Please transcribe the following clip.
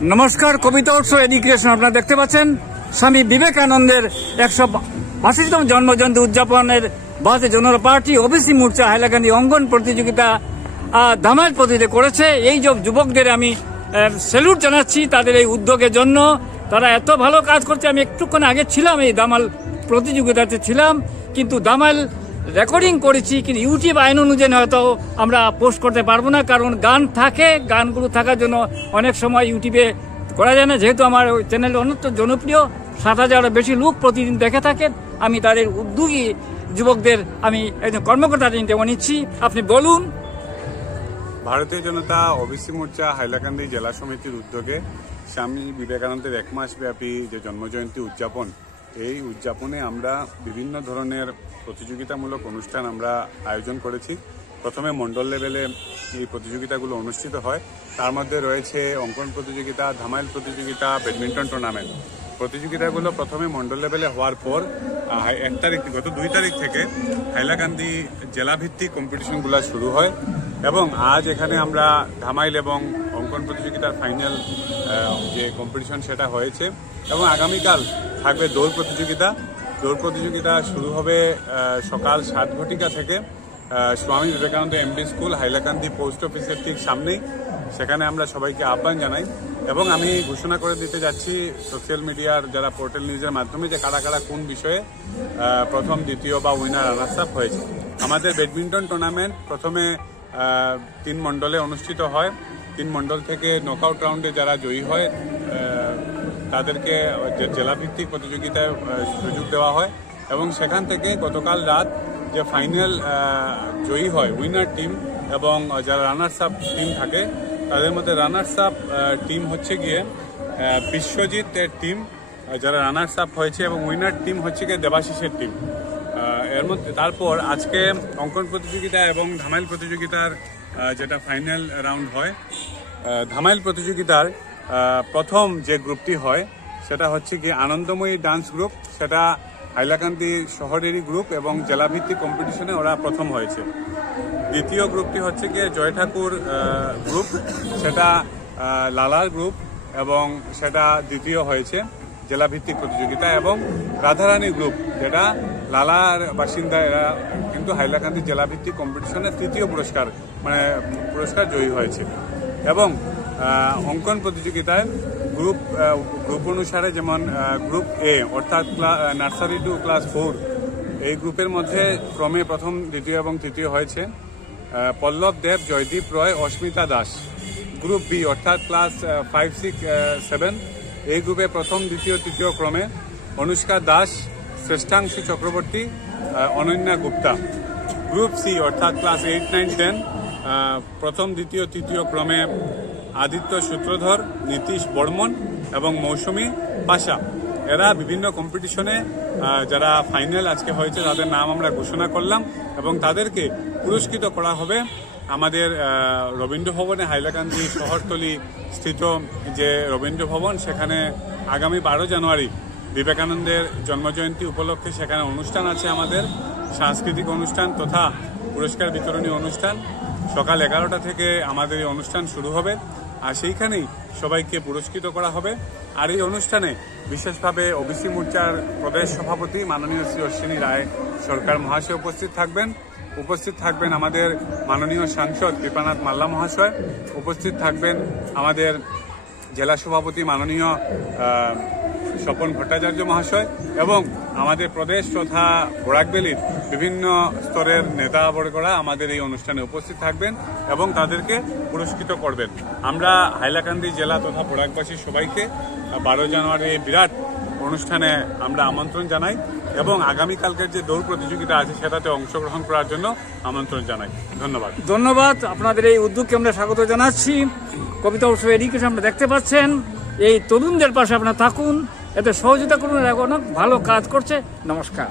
নমস্কার, কবিতা উৎসব এডুকেশন আপনারা দেখতে পাচ্ছেন। স্বামী বিবেকানন্দের 182তম জন্মজয়ন্তী উদযাপনের ভারতীয় জনতা পার্টি ওবিসি মোর্চা হাইলাকান্দি অঙ্কন প্রতিযোগিতা ধামাইল প্রতিযোগিতা করেছে। এই যুবকদের আমি স্যালুট জানাচ্ছি তাদের এই উদ্যোগের জন্য। তারা এত ভালো কাজ করছে। আমি একটুক্ষণ আগে ছিলাম, এই ধামাইল প্রতিযোগিতাতে ছিলাম, কিন্তু ধামাইল রেকর্ডিং করেছি, কিন্তু ইউটিউব আইন অনুযায়ী হয়তো আমরা পোস্ট করতে পারবো না, কারণ গান থাকে, গানগুলো থাকার জন্য অনেক সময় ইউটিউবে করা যায় না। যেহেতু আমার ওই চ্যানেল অনেক জনপ্রিয়, 7,000-এর বেশি লোক প্রতিদিন দেখে থাকেন, আমি তাদের উদ্যোগী যুবকদের আমি একজন কর্মকর্তা নিচ্ছি। আপনি বলুন। ভারতীয় জনতা ওবিসি মোর্চা হাইলাকান্দি জেলা সমিতির উদ্যোগে স্বামী বিবেকানন্দের 1 মাস ব্যাপী যে জন্মজয়ন্তী উদযাপন, এই উদযাপনে আমরা বিভিন্ন ধরনের প্রতিযোগিতামূলক অনুষ্ঠান আমরা আয়োজন করেছি। প্রথমে মন্ডল লেভেলে এই প্রতিযোগিতাগুলো অনুষ্ঠিত হয়। তার মধ্যে রয়েছে অঙ্কন প্রতিযোগিতা, ধামাইল প্রতিযোগিতা, ব্যাডমিন্টন টুর্নামেন্ট। প্রতিযোগিতাগুলো প্রথমে মন্ডল লেভেলে হওয়ার পর গত 2 তারিখ থেকে হাইলাকান্দি জেলাভিত্তিক কম্পিটিশনগুলো শুরু হয় এবং আজ এখানে আমরা ধামাইল এবং অঙ্কন প্রতিযোগিতার ফাইনাল যে কম্পিটিশন সেটা হয়েছে এবং আগামীকাল থাকবে দৌড় প্রতিযোগিতা। দৌড় প্রতিযোগিতা শুরু হবে সকাল 7 ঘটিকা থেকে Swami Vivekananda MD school Hailakandi post অফিসের ঠিক সামনেই। সেখানে আমরা সবাইকে আহ্বান জানাই এবং আমি ঘোষণা করে দিতে যাচ্ছি সোশ্যাল মিডিয়ার যারা পোর্টাল নিউজের মাধ্যমে যে কারা কারা কোন বিষয়ে প্রথম, দ্বিতীয় বা উইনার রানার্স আপ হয়েছে। আমাদের ব্যাডমিন্টন টুর্নামেন্ট প্রথমে 3 মণ্ডলে অনুষ্ঠিত হয়। 3 মণ্ডল থেকে নকআউট রাউন্ডে যারা জয়ী হয় তাদেরকে জেলাভিত্তিক প্রতিযোগিতায় সুযোগ দেওয়া হয় এবং সেখান থেকে গতকাল রাত যে ফাইনাল জয়ী হয় উইনার টিম এবং যারা রানার্স আপ টিম থাকে তাদের মধ্যে রানার্স আপ টিম হচ্ছে গিয়ে বিশ্বজিতের টিম যারা রানার্স আপ হয়েছে এবং উইনার টিম হচ্ছে গিয়ে দেবাশিসের টিম। এর মধ্যে তারপর আজকে অঙ্কন প্রতিযোগিতা এবং ধামাইল প্রতিযোগিতার যেটা ফাইনাল রাউন্ড হয়, ধামাইল প্রতিযোগিতার প্রথম যে গ্রুপটি হয় সেটা হচ্ছে কি আনন্দময়ী ডান্স গ্রুপ। সেটা হাইলাকান্দি শহরেরই গ্রুপ এবং জেলাভিত্তিক কম্পিটিশনে ওরা প্রথম হয়েছে। দ্বিতীয় গ্রুপটি হচ্ছে গিয়ে জয় ঠাকুর গ্রুপ, সেটা লালার গ্রুপ এবং সেটা দ্বিতীয় হয়েছে জেলাভিত্তিক প্রতিযোগিতা। এবং রাধারানী গ্রুপ যেটা লালার বাসিন্দা, এরা কিন্তু হাইলাকান্দি জেলাভিত্তিক কম্পিটিশনে তৃতীয় পুরস্কার জয়ী হয়েছে। এবং অঙ্কন প্রতিযোগিতায় গ্রুপ অনুসারে যেমন গ্রুপ এ অর্থাৎ নার্সারি টু ক্লাস 4 এই গ্রুপের মধ্যে ক্রমে প্রথম, দ্বিতীয় এবং তৃতীয় হয়েছে পল্লব দেব, জয়দীপ রয়, অস্মিতা দাস। গ্রুপ বি অর্থাৎ ক্লাস 5, 6, 7 এই গ্রুপে প্রথম, দ্বিতীয়, তৃতীয় ক্রমে অনুষ্কা দাস, শ্রেষ্ঠাংশু চক্রবর্তী, অনন্যা গুপ্তা। গ্রুপ সি অর্থাৎ ক্লাস 8, 9, 10 প্রথম, দ্বিতীয়, তৃতীয় ক্রমে আদিত্য সূত্রধর, নীতিশ বর্মন এবং মৌসুমী পাশা। এরা বিভিন্ন কম্পিটিশনে যারা ফাইনাল আজকে হয়েছে তাদের নাম আমরা ঘোষণা করলাম এবং তাদেরকে পুরস্কৃত করা হবে আমাদের রবীন্দ্র ভবনে, হাইলাকান্দি শহরতলি স্থিত যে রবীন্দ্র ভবন, সেখানে আগামী 12 জানুয়ারি বিবেকানন্দের জন্মজয়ন্তী উপলক্ষে সেখানে অনুষ্ঠান আছে, আমাদের সাংস্কৃতিক অনুষ্ঠান তথা পুরস্কার বিতরণী অনুষ্ঠান। সকাল 11টা থেকে আমাদের এই অনুষ্ঠান শুরু হবে আর সেইখানেই সবাইকে পুরস্কৃত করা হবে। আর এই অনুষ্ঠানে বিশেষভাবে ওবিসি মোর্চার প্রদেশ সভাপতি মাননীয় শ্রী অশ্বিনী রায় সরকার মহাশয় উপস্থিত থাকবেন আমাদের মাননীয় সাংসদ কৃপানাথ মাল্লা মহাশয়, উপস্থিত থাকবেন আমাদের জেলা সভাপতি মাননীয় স্বপন ভট্টাচার্য মহাশয় এবং আমাদের প্রদেশ তথা বরাকবেলির বিভিন্ন স্তরের নেতাবর্গরা আমাদের এই অনুষ্ঠানে উপস্থিত থাকবেন এবং তাদেরকে পুরস্কৃত করবেন। আমরা হাইলাকান্দি জেলা তথা বরাকবাসী সবাইকে 12 জানুয়ারি বিরাট অনুষ্ঠানে আমরা আমন্ত্রণ জানাই এবং আগামীকালকের যে দৌড় প্রতিযোগিতা আছে সেটাতে অংশগ্রহণ করার জন্য আমন্ত্রণ জানাই। ধন্যবাদ। আপনাদের এই উদ্যোগকে আমরা স্বাগত জানাচ্ছি। কবিতা উৎসব এডুকেশন আমরা দেখতে পাচ্ছেন, এই তরুণদের পাশে আপনারা থাকুন, এতে সহযোগিতা করুন, অনেক ভালো কাজ করছে। নমস্কার।